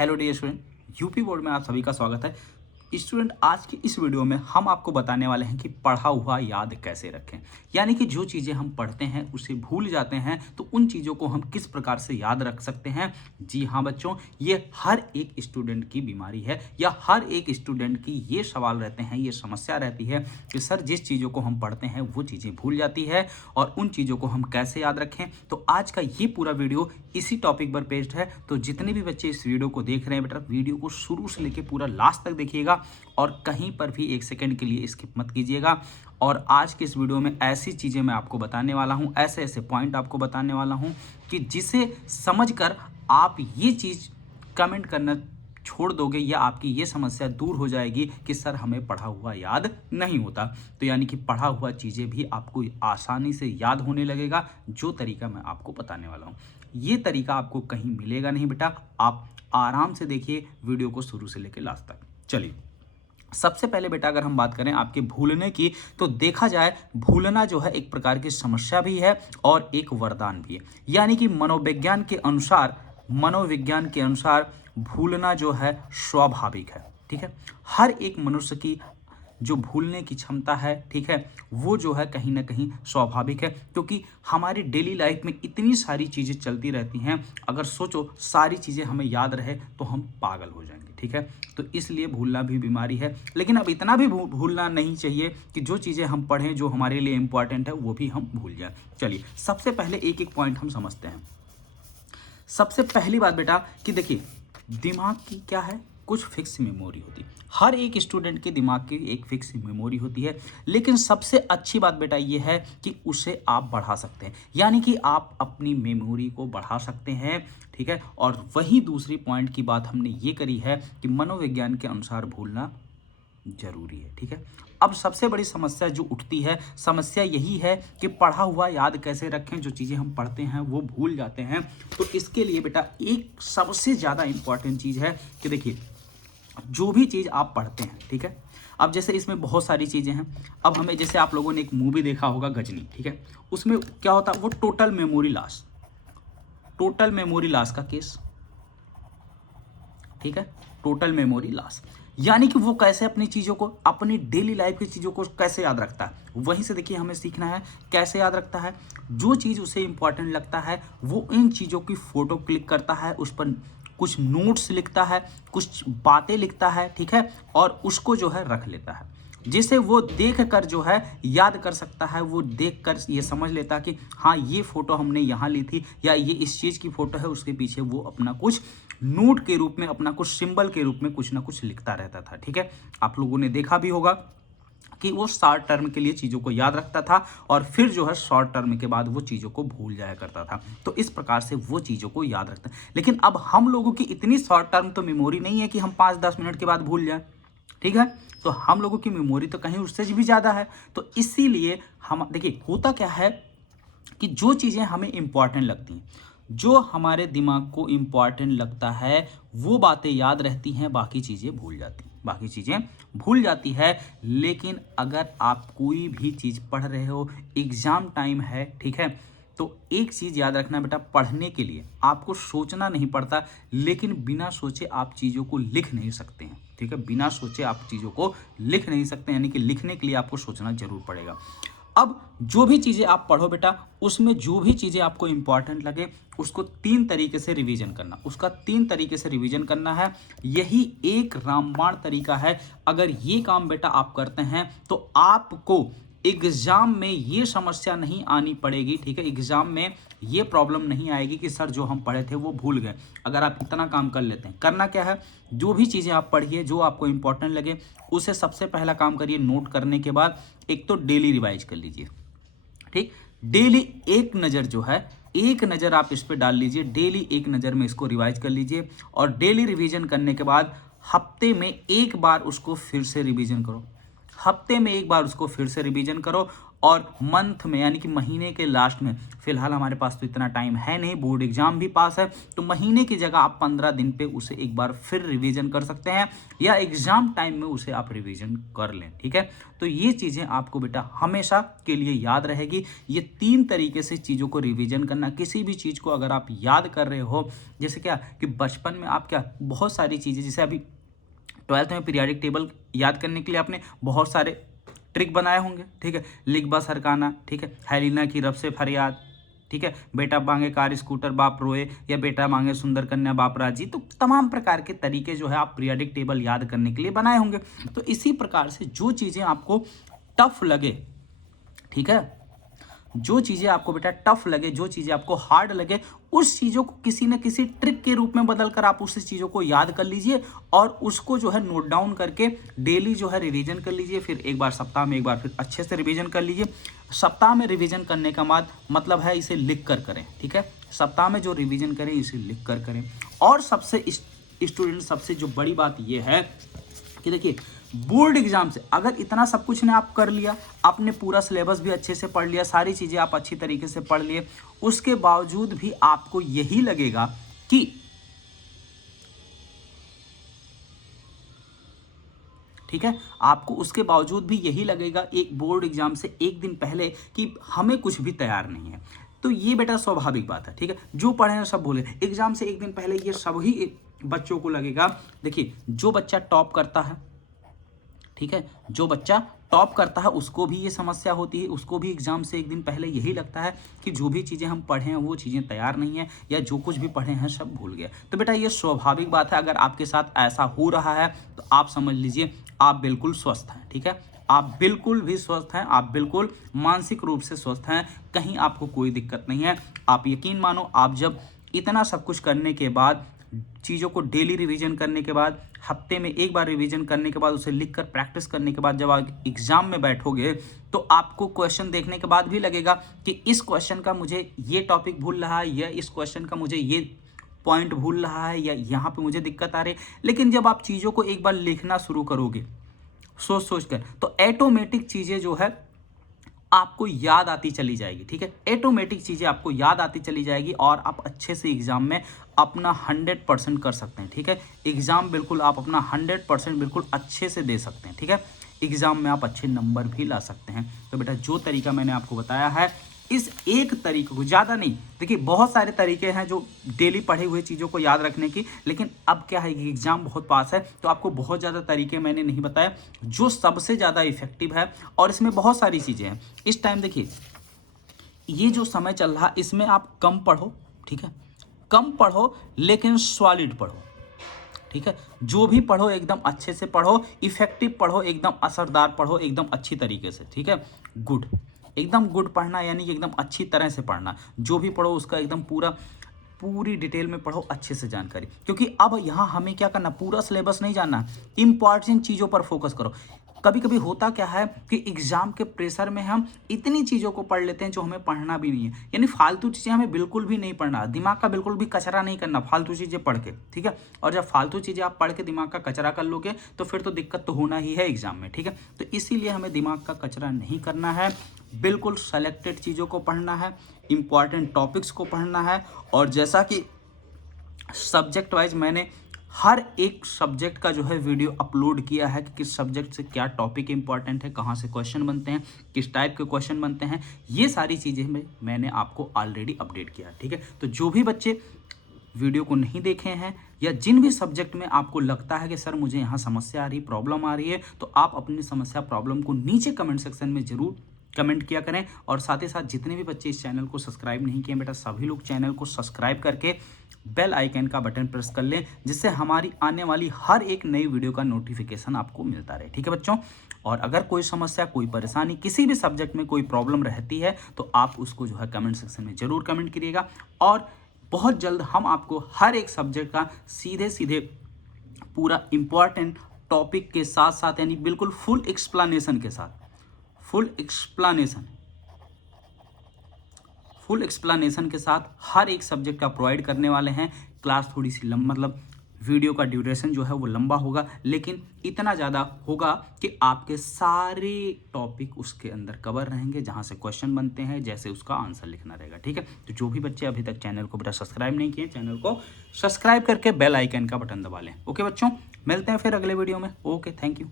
Hello dear student, UP board में आप सभी का स्वागत है। स्टूडेंट, आज की इस वीडियो में हम आपको बताने वाले हैं कि पढ़ा हुआ याद कैसे रखें। यानी कि जो चीज़ें हम पढ़ते हैं उसे भूल जाते हैं, तो उन चीज़ों को हम किस प्रकार से याद रख सकते हैं। जी हाँ बच्चों, ये हर एक स्टूडेंट की बीमारी है या हर एक स्टूडेंट की ये सवाल रहते हैं, ये समस्या रहती है कि सर जिस चीज़ों को हम पढ़ते हैं वो चीज़ें भूल जाती है और उन चीज़ों को हम कैसे याद रखें। तो आज का ये पूरा वीडियो इसी टॉपिक पर बेस्ड है। तो जितने भी बच्चे इस वीडियो को देख रहे हैं, बेटा वीडियो को शुरू से लेकर पूरा लास्ट तक देखिएगा और कहीं पर भी एक सेकंड के लिए स्किप मत कीजिएगा। और आज के इस वीडियो में ऐसी चीज़ें मैं आपको बताने वाला हूं, ऐसे ऐसे पॉइंट आपको बताने वाला हूं कि जिसे समझकर आप ये चीज़ कमेंट करना छोड़ दोगे या आपकी ये समस्या दूर हो जाएगी कि सर हमें पढ़ा हुआ याद नहीं होता। तो यानी कि पढ़ा हुआ चीज़ें भी आपको आसानी से याद होने लगेगा। जो तरीका मैं आपको बताने वाला हूँ, ये तरीका आपको कहीं मिलेगा नहीं बेटा। आप आराम से देखिए वीडियो को शुरू से लेकर लास्ट तक। चलिए, सबसे पहले बेटा अगर हम बात करें आपके भूलने की, तो देखा जाए भूलना जो है एक प्रकार की समस्या भी है और एक वरदान भी है। यानी कि मनोविज्ञान के अनुसार भूलना जो है स्वाभाविक है। ठीक है, हर एक मनुष्य की जो भूलने की क्षमता है, ठीक है, वो जो है कहीं ना कहीं स्वाभाविक है, क्योंकि हमारी डेली लाइफ में इतनी सारी चीज़ें चलती रहती हैं। अगर सोचो सारी चीज़ें हमें याद रहे तो हम पागल हो जाएंगे। ठीक है, तो इसलिए भूलना भी बीमारी है। लेकिन अब इतना भी भूलना नहीं चाहिए कि जो चीज़ें हम पढ़ें, जो हमारे लिए इंपॉर्टेंट है, वो भी हम भूल जाएं। चलिए, सबसे पहले एक एक पॉइंट हम समझते हैं। सबसे पहली बात बेटा कि देखिए, दिमाग की क्या है, कुछ फिक्स मेमोरी होती है। हर एक स्टूडेंट के दिमाग की एक फिक्स मेमोरी होती है। लेकिन सबसे अच्छी बात बेटा ये है कि उसे आप बढ़ा सकते हैं, यानी कि आप अपनी मेमोरी को बढ़ा सकते हैं। ठीक है, और वही दूसरी पॉइंट की बात हमने ये करी है कि मनोविज्ञान के अनुसार भूलना जरूरी है। ठीक है, अब सबसे बड़ी समस्या जो उठती है, समस्या यही है कि पढ़ा हुआ याद कैसे रखें। जो चीज़ें हम पढ़ते हैं वो भूल जाते हैं। तो इसके लिए बेटा एक सबसे ज़्यादा इंपॉर्टेंट चीज़ है कि देखिए, जो भी चीज़ आप पढ़ते हैं, ठीक है, अब जैसे इसमें बहुत सारी चीज़ें हैं। अब हमें, जैसे आप लोगों ने एक मूवी देखा होगा गजनी, ठीक है, उसमें क्या होता है, वो टोटल मेमोरी लॉस का केस। ठीक है, टोटल मेमोरी लॉस, यानी कि वो कैसे अपनी चीज़ों को, अपनी डेली लाइफ की चीज़ों को कैसे याद रखता है। वहीं से देखिए हमें सीखना है कैसे याद रखता है। जो चीज़ उसे इंपॉर्टेंट लगता है वो इन चीज़ों की फ़ोटो क्लिक करता है, उस पर कुछ नोट्स लिखता है, कुछ बातें लिखता है। ठीक है, और उसको जो है रख लेता है, जिसे वो देख कर जो है याद कर सकता है। वो देख कर ये समझ लेता कि हाँ, ये फ़ोटो हमने यहाँ ली थी या ये इस चीज़ की फ़ोटो है। उसके पीछे वो अपना कुछ नोट के रूप में, अपना कुछ सिंबल के रूप में कुछ ना कुछ लिखता रहता था। ठीक है, आप लोगों ने देखा भी होगा कि वो शॉर्ट टर्म के लिए चीज़ों को याद रखता था और फिर जो है शॉर्ट टर्म के बाद वो चीज़ों को भूल जाया करता था। तो इस प्रकार से वो चीज़ों को याद रखता है। लेकिन अब हम लोगों की इतनी शॉर्ट टर्म तो मेमोरी नहीं है कि हम 5-10 मिनट के बाद भूल जाएं। ठीक है, तो हम लोगों की मेमोरी तो कहीं उससे भी ज़्यादा है। तो इसीलिए हम देखिए, होता क्या है कि जो चीज़ें हमें इंपॉर्टेंट लगती हैं, जो हमारे दिमाग को इंपॉर्टेंट लगता है, वो बातें याद रहती हैं, बाकी चीज़ें भूल जाती है। लेकिन अगर आप कोई भी चीज़ पढ़ रहे हो, एग्ज़ाम टाइम है, ठीक है, तो एक चीज़ याद रखना बेटा, पढ़ने के लिए आपको सोचना नहीं पड़ता, लेकिन बिना सोचे आप चीज़ों को लिख नहीं सकते हैं। ठीक है, बिना सोचे आप चीज़ों को लिख नहीं सकते, यानी कि लिखने के लिए आपको सोचना जरूर पड़ेगा। अब जो भी चीज़ें आप पढ़ो बेटा, उसमें जो भी चीज़ें आपको इंपॉर्टेंट लगे उसको 3 तरीके से रिवीजन करना, उसका 3 तरीके से रिवीजन करना है। यही एक रामबाण तरीका है। अगर ये काम बेटा आप करते हैं तो आपको एग्जाम में ये समस्या नहीं आनी पड़ेगी। ठीक है, एग्जाम में ये प्रॉब्लम नहीं आएगी कि सर जो हम पढ़े थे वो भूल गए। अगर आप इतना काम कर लेते हैं, करना क्या है, जो भी चीज़ें आप पढ़िए, जो आपको इंपॉर्टेंट लगे, उसे सबसे पहला काम करिए। नोट करने के बाद एक तो डेली रिवाइज कर लीजिए। ठीक, डेली एक नज़र जो है, एक नज़र आप इस पर डाल लीजिए, डेली एक नज़र में इसको रिवाइज कर लीजिए। और डेली रिवीजन करने के बाद हफ्ते में एक बार उसको फिर से रिवीजन करो, हफ्ते में एक बार उसको फिर से रिवीजन करो। और मंथ में यानी कि महीने के लास्ट में, फिलहाल हमारे पास तो इतना टाइम है नहीं, बोर्ड एग्जाम भी पास है, तो महीने की जगह आप 15 दिन पे उसे एक बार फिर रिवीजन कर सकते हैं या एग्जाम टाइम में उसे आप रिवीजन कर लें। ठीक है, तो ये चीज़ें आपको बेटा हमेशा के लिए याद रहेगी। ये 3 तरीके से चीज़ों को रिवीजन करना, किसी भी चीज़ को अगर आप याद कर रहे हो, जैसे क्या कि बचपन में आप क्या बहुत सारी चीज़ें, जैसे अभी 12th में पीरियाडिक टेबल याद करने के लिए आपने बहुत सारे ट्रिक बनाए होंगे। ठीक है, लिख बस हरकाना, ठीक है, हेलिना की रब से फरियाद, ठीक है, बेटा मांगे कार स्कूटर बाप रोए, या बेटा मांगे सुंदर कन्या बाप राजी। तो तमाम प्रकार के तरीके जो है आप पीरियाडिक टेबल याद करने के लिए बनाए होंगे। तो इसी प्रकार से जो चीज़ें आपको टफ लगे, ठीक है, जो चीज़ें आपको बेटा टफ लगे, जो चीज़ें आपको हार्ड लगे, उस चीज़ों को किसी न किसी ट्रिक के रूप में बदलकर आप उस चीज़ों को याद कर लीजिए और उसको जो है नोट डाउन करके डेली जो है रिवीजन कर लीजिए। फिर एक बार सप्ताह में एक बार फिर अच्छे से रिवीजन कर लीजिए। सप्ताह में रिवीजन करने का मतलब है इसे लिख कर करें। ठीक है, सप्ताह में जो रिवीजन करें इसे लिख कर करें। और सबसे स्टूडेंट सबसे जो बड़ी बात यह है कि देखिए, बोर्ड एग्जाम से अगर इतना सब कुछ ने आप कर लिया, आपने पूरा सिलेबस भी अच्छे से पढ़ लिया, सारी चीज़ें आप अच्छी तरीके से पढ़ लिए, उसके बावजूद भी आपको यही लगेगा कि ठीक है, आपको उसके बावजूद भी यही लगेगा एक बोर्ड एग्जाम से एक दिन पहले कि हमें कुछ भी तैयार नहीं है, तो ये बेटा स्वाभाविक बात है। ठीक है, जो पढ़े हैं सब बोले, एग्जाम से एक दिन पहले ये सभी बच्चों को लगेगा। देखिए, जो बच्चा टॉप करता है, ठीक है, जो बच्चा टॉप करता है उसको भी ये समस्या होती है, उसको भी एग्जाम से एक दिन पहले यही लगता है कि जो भी चीज़ें हम पढ़े हैं वो चीज़ें तैयार नहीं है, या जो कुछ भी पढ़े हैं सब भूल गए। तो बेटा ये स्वाभाविक बात है, अगर आपके साथ ऐसा हो रहा है तो आप समझ लीजिए आप बिल्कुल स्वस्थ हैं। ठीक है, आप बिल्कुल भी स्वस्थ हैं, आप बिल्कुल मानसिक रूप से स्वस्थ हैं, कहीं आपको कोई दिक्कत नहीं है। आप यकीन मानो, आप जब इतना सब कुछ करने के बाद, चीज़ों को डेली रिवीजन करने के बाद, हफ्ते में एक बार रिवीजन करने के बाद, उसे लिखकर प्रैक्टिस करने के बाद जब आप एग्जाम में बैठोगे तो आपको क्वेश्चन देखने के बाद भी लगेगा कि इस क्वेश्चन का मुझे ये टॉपिक भूल रहा है, या इस क्वेश्चन का मुझे ये पॉइंट भूल रहा है, या यहाँ पे मुझे दिक्कत आ रही है। लेकिन जब आप चीज़ों को एक बार लिखना शुरू करोगे सोच सोच कर, तो ऑटोमेटिक चीज़ें जो है आपको याद आती चली जाएगी। ठीक है, ऑटोमेटिक चीज़ें आपको याद आती चली जाएगी और आप अच्छे से एग्जाम में अपना 100% कर सकते हैं। ठीक है, एग्जाम बिल्कुल आप अपना 100% बिल्कुल अच्छे से दे सकते हैं। ठीक है, एग्जाम में आप अच्छे नंबर भी ला सकते हैं। तो बेटा जो तरीका मैंने आपको बताया है, इस एक तरीके को, ज़्यादा नहीं, देखिए बहुत सारे तरीके हैं जो डेली पढ़े हुए चीज़ों को याद रखने की, लेकिन अब क्या है कि एग्जाम बहुत पास है तो आपको बहुत ज़्यादा तरीके मैंने नहीं बताए। जो सबसे ज़्यादा इफेक्टिव है, और इसमें बहुत सारी चीज़ें हैं इस टाइम, देखिए ये जो समय चल रहा इसमें आप कम पढ़ो। ठीक है, कम पढ़ो लेकिन सॉलिड पढ़ो। ठीक है, जो भी पढ़ो एकदम अच्छे से पढ़ो, इफेक्टिव पढ़ो, एकदम असरदार पढ़ो, एकदम अच्छी तरीके से। ठीक है, गुड, एकदम गुड पढ़ना, यानी कि एकदम अच्छी तरह से पढ़ना। जो भी पढ़ो उसका एकदम पूरी डिटेल में पढ़ो, अच्छे से जानकारी, क्योंकि अब यहाँ हमें क्या करना, पूरा सिलेबस नहीं जानना, इंपॉर्टेंट चीज़ों पर फोकस करो। कभी कभी होता क्या है कि एग्जाम के प्रेशर में हम इतनी चीज़ों को पढ़ लेते हैं जो हमें पढ़ना भी नहीं है, यानी फालतू चीज़ें हमें बिल्कुल भी नहीं पढ़ना, दिमाग का बिल्कुल भी कचरा नहीं करना फालतू चीज़ें पढ़ के। ठीक है, और जब फालतू चीज़ें आप पढ़ के दिमाग का कचरा कर लोगे तो फिर तो दिक्कत तो होना ही है एग्जाम में। ठीक है, तो इसीलिए हमें दिमाग का कचरा नहीं करना है, बिल्कुल सेलेक्टेड चीज़ों को पढ़ना है, इंपॉर्टेंट टॉपिक्स को पढ़ना है। और जैसा कि सब्जेक्ट वाइज मैंने हर एक सब्जेक्ट का जो है वीडियो अपलोड किया है कि किस सब्जेक्ट से क्या टॉपिक इंपॉर्टेंट है, कहाँ से क्वेश्चन बनते हैं, किस टाइप के क्वेश्चन बनते हैं, ये सारी चीज़ें मैंने आपको ऑलरेडी अपडेट किया है। ठीक है, तो जो भी बच्चे वीडियो को नहीं देखे हैं, या जिन भी सब्जेक्ट में आपको लगता है कि सर मुझे यहाँ समस्या आ रही, प्रॉब्लम आ रही है, तो आप अपनी समस्या प्रॉब्लम को नीचे कमेंट सेक्शन में ज़रूर कमेंट किया करें। और साथ ही साथ जितने भी बच्चे इस चैनल को सब्सक्राइब नहीं किए बेटा, सभी लोग चैनल को सब्सक्राइब करके बेल आइकन का बटन प्रेस कर लें, जिससे हमारी आने वाली हर एक नई वीडियो का नोटिफिकेशन आपको मिलता रहे। ठीक है बच्चों, और अगर कोई समस्या, कोई परेशानी, किसी भी सब्जेक्ट में कोई प्रॉब्लम रहती है तो आप उसको जो है कमेंट सेक्शन में ज़रूर कमेंट करिएगा। और बहुत जल्द हम आपको हर एक सब्जेक्ट का सीधे पूरा इम्पॉर्टेंट टॉपिक के साथ साथ, यानी बिल्कुल फुल एक्सप्लेनेशन के साथ, फुल एक्सप्लेनेशन के साथ हर एक सब्जेक्ट का प्रोवाइड करने वाले हैं। क्लास थोड़ी सी मतलब वीडियो का ड्यूरेशन जो है वो लंबा होगा, लेकिन इतना ज़्यादा होगा कि आपके सारे टॉपिक उसके अंदर कवर रहेंगे, जहाँ से क्वेश्चन बनते हैं जैसे उसका आंसर लिखना रहेगा। ठीक है, तो जो भी बच्चे अभी तक चैनल को मेरा सब्सक्राइब नहीं किए, चैनल को सब्सक्राइब करके बेल आइकन का बटन दबा लें। ओके बच्चों, मिलते हैं फिर अगले वीडियो में। Okay, thank you.